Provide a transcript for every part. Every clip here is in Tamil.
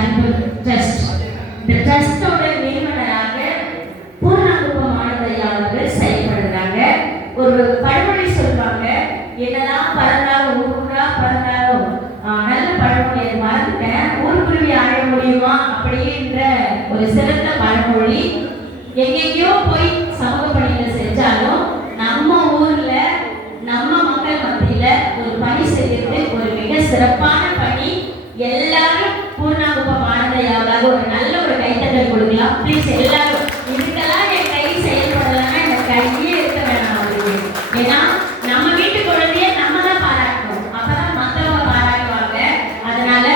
Charitable trust. இந்த ட்ரஸ்டோட நிறுவனராக பூர்ணகுப்பம் ஆனந்தையா அவர்கள் செயல்படுறாங்க. ஒரு பழமொழி சொல்றாங்க, என்னதான் பறந்தாலும் ஊரா பறந்தாலும் நல்ல பழமொழி அது மறந்துட்டேன், ஊருக்குருவி ஆழ முடியுமா அப்படின்ற ஒரு சிறந்த பழமொழி. எங்கெங்கயோ போய் சமூக பணியில செஞ்சாலும் நம்ம ஊர்ல நம்ம மக்கள் மத்தியில ஒரு பணி செய்யறது ஒரு மிக சிறப்பான பணி. எல்லாரும் பூர்ணகுப்பம் ஆனந்தையாவுக்காக ஒரு நல்ல ஒரு கைத்தட்டல் கொடுக்கலாம் ப்ளீஸ் எல்லாரும். இதுக்கெல்லாம் என் கை செயல்படலைன்னா என் கையே இருக்க வேணாம் அவருக்கு. ஏன்னா நம்ம வீட்டு குழந்தைய நம்ம தான் பாராட்டணும், அப்பதான் மற்றவங்க பாராட்டுவாங்க. அதனால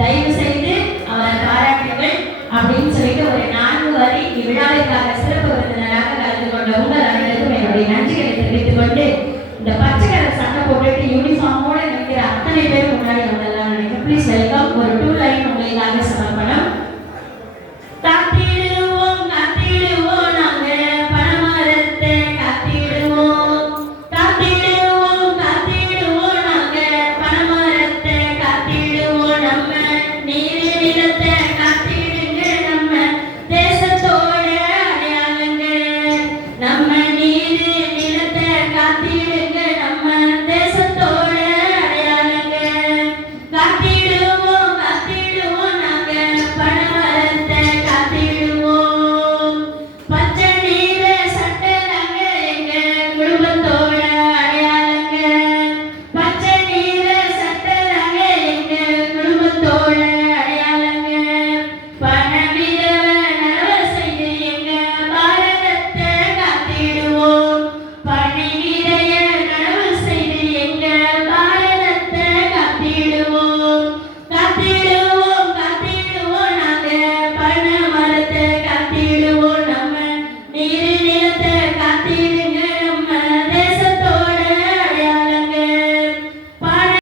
தயவு செய்து அவரை பாராட்டுங்கள் அப்படின்னு சொல்லிட்டு ஒரு 4 வரி இவ்விழாவிற்காக சிறப்பு விருந்தினராக கலந்து கொண்ட உங்கள் அனைவருக்கும் என்னுடைய நன்றிகளை தெரிவித்துக் கொண்டு, இந்த பச்சை கலர் சட்டை போட்டுட்டு யூனிஃபார்மோட நிற்கிற அத்தனை பேரும் முன்னாடி வந்தெல்லாம் நினைக்கிறேன். Please welcome. ஒரு 2 லைன் உங்களுக்காக சமர்ப்பணம். காத்திடுவோம் காத்திடுவோம் நாங்க பனமரத்தை காத்திடுவோம், காத்திடுவோம் காத்திடுவோம் நாங்க பனமரத்தை காத்திடுவோம், நம்ம நீர்